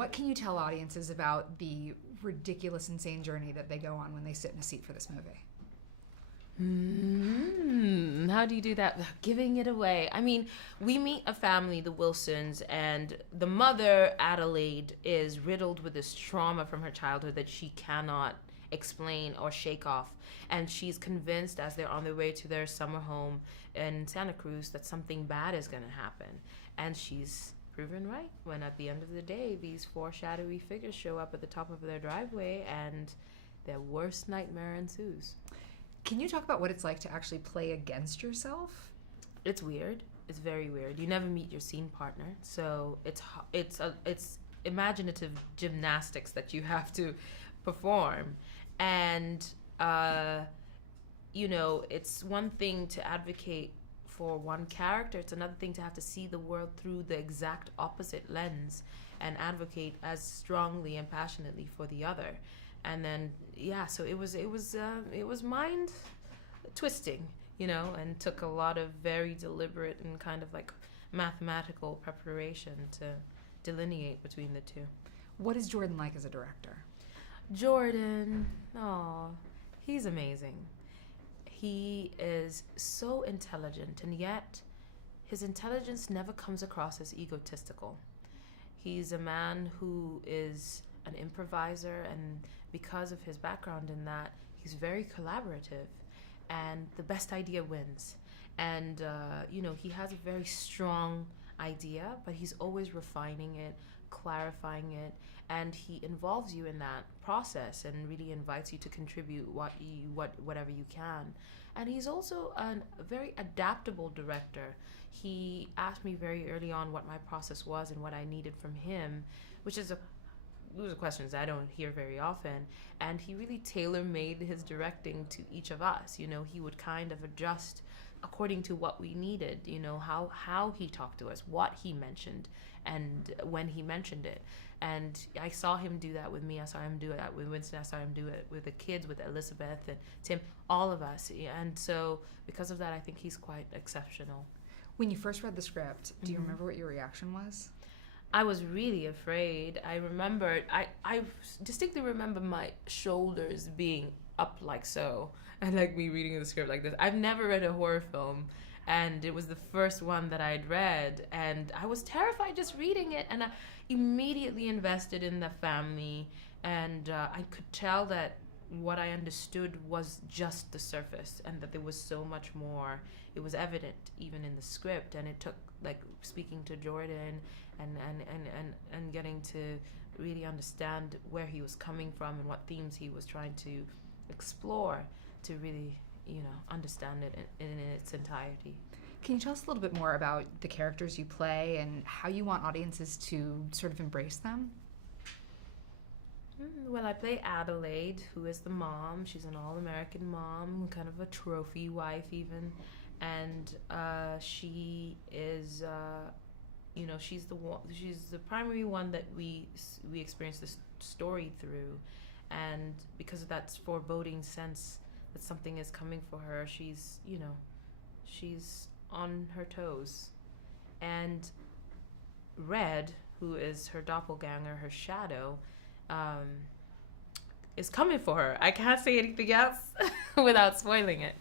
What can you tell audiences about the ridiculous, insane journey that they go on when they sit in a seat for this movie? How do you do that without giving it away? I mean, we meet a family, the Wilsons, and the mother, Adelaide, is riddled with this trauma from her childhood that she cannot explain or shake off. And she's convinced as they're on their way to their summer home in Santa Cruz that something bad is going to happen. And she's proven right when at the end of the day, these four shadowy figures show up at the top of their driveway and their worst nightmare ensues. Can you talk about what it's like to actually play against yourself? It's weird. It's very weird. You never meet your scene partner, so it's imaginative gymnastics that you have to perform, and it's one thing to advocate for one character. It's another thing to have to see the world through the exact opposite lens and advocate as strongly and passionately for the other. And then, so it was mind twisting, and took a lot of very deliberate and kind of like mathematical preparation to delineate between the two. What is Jordan like as a director? Jordan, he's amazing. He is so intelligent, and yet his intelligence never comes across as egotistical. He's a man who is an improviser, and because of his background in that, he's very collaborative, and the best idea wins. And he has a very strong idea, but he's always refining it, clarifying it, and he involves you in that process and really invites you to contribute whatever you can. And he's also a very adaptable director. He asked me very early on what my process was and what I needed from him, which is those are questions I don't hear very often. And he really tailor-made his directing to each of us. He would kind of adjust according to what we needed, how he talked to us, what he mentioned, and when he mentioned it. And I saw him do that with me. I saw him do that with Winston. I saw him do it with the kids, with Elisabeth and Tim, all of us. And so because of that, I think he's quite exceptional. When you first read the script, do you remember what your reaction was? I was really afraid. I distinctly remember my shoulders being up like so, and like me reading the script like this. I've never read a horror film, and it was the first one that I'd read, and I was terrified just reading it, and I immediately invested in the family, and I could tell that what I understood was just the surface, and that there was so much more. It was evident even in the script, and it took like speaking to Jordan and getting to really understand where he was coming from and what themes he was trying to explore to really, understand it in its entirety. Can you tell us a little bit more about the characters you play and how you want audiences to sort of embrace them? Well, I play Adelaide, who is the mom. She's an all-American mom, kind of a trophy wife even. And she is, she's the primary one that we experience this story through. And because of that foreboding sense that something is coming for her, she's on her toes. And Red, who is her doppelganger, her shadow, is coming for her. I can't say anything else without spoiling it.